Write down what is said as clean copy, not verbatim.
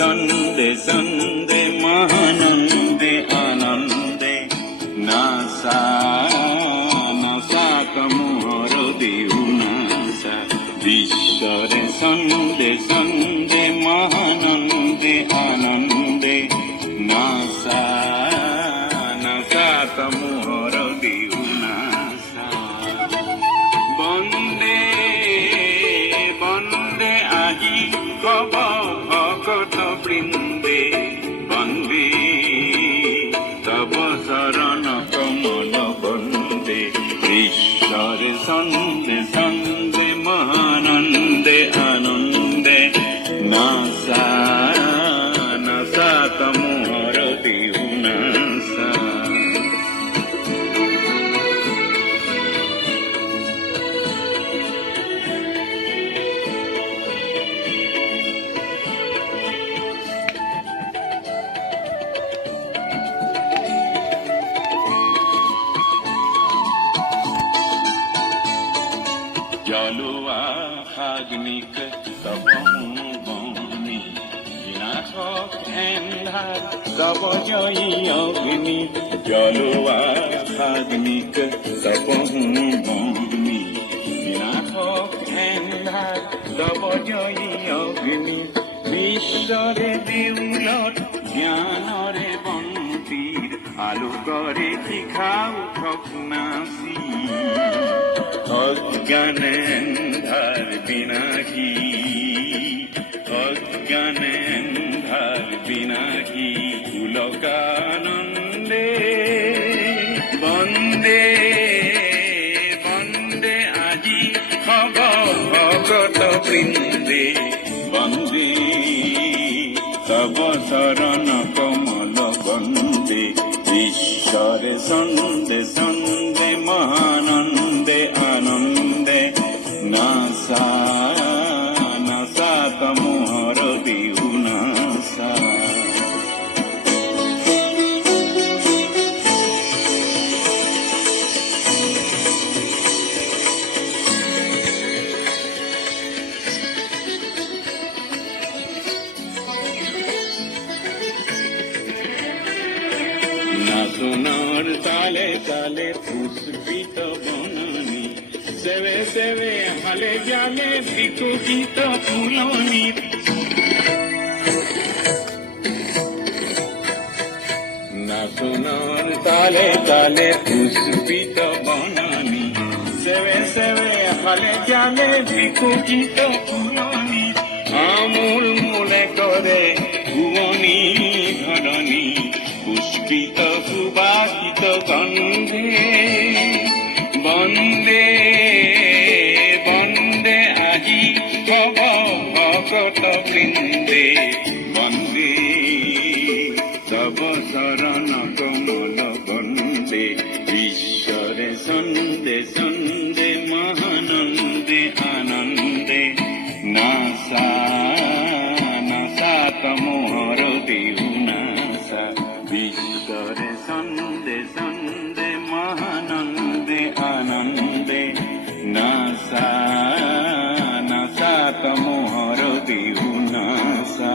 ছন্দে ছন্দে মহানন্দে আনন্দে নাসা নাসা তমোহর দেউ নাসা ঈশ্বরে ছন্দে ছন্দে মহানন্দে আনন্দে নাসা নাসা তমোহর দেউ নাসা বন্দে বন্দে আহি কব ভকত বৃন্দে বন্দে তব শরণ কমল বন্দে ঈশ্বরে ছন্দে ছন্দে মহানন্দে আনন্দে নাসা নাসা তমোহর দেউ নাসা জলুয়া আগ্নিক তপহু বনি বিনাশ এন্ধার তব জয়ী অগ্নি জলুয়া আগ্নিক তপহু বনি বিনাশ এন্ধার তব জয়ী অগ্নি ঈশ্বরে দেউলত জ্ঞানরে বন্তির আলোকরে শিখাও ঠকনাসি অজ্ঞানেন্ধার বিনাশী অজ্ঞানেন্ধার বিনাশী পুলকানন্দে বন্দে বন্দে আজি হব ভগত বৃন্দে বন্দে তব শরণ কমল বন্দে ঈশ্বরে ছন্দে ছন্দে মহানন্দে আনন্দে নাসা নাসা তমোহর দেউ নাসা নাচনার তালে তালে পুষ্পিত বনানি সেবে সেবে হালে জালে বিকশিত ফুলনি নাচনার তালে তালে পুষ্পিত বনানি সেবে সেবে হালে জালে বিকশিত ফুলনি আমূল মূলে করে ভুবনী ধরণী পুষ্পিত সুবাসিত গন্ধে বন্দে বন্দে আজি হব ভকত বৃন্দে বন্দে তব শরণ কমল বন্দে ঈশ্বরে ছন্দে ছন্দে মহানন্দে আনন্দে নাসা নাসা তমোহর দেউ নাসা ঈশ্বরে ছন্দে ছন্দে মহানন্দে আনন্দে নাসা নাসা তমোহর দেউ নাসা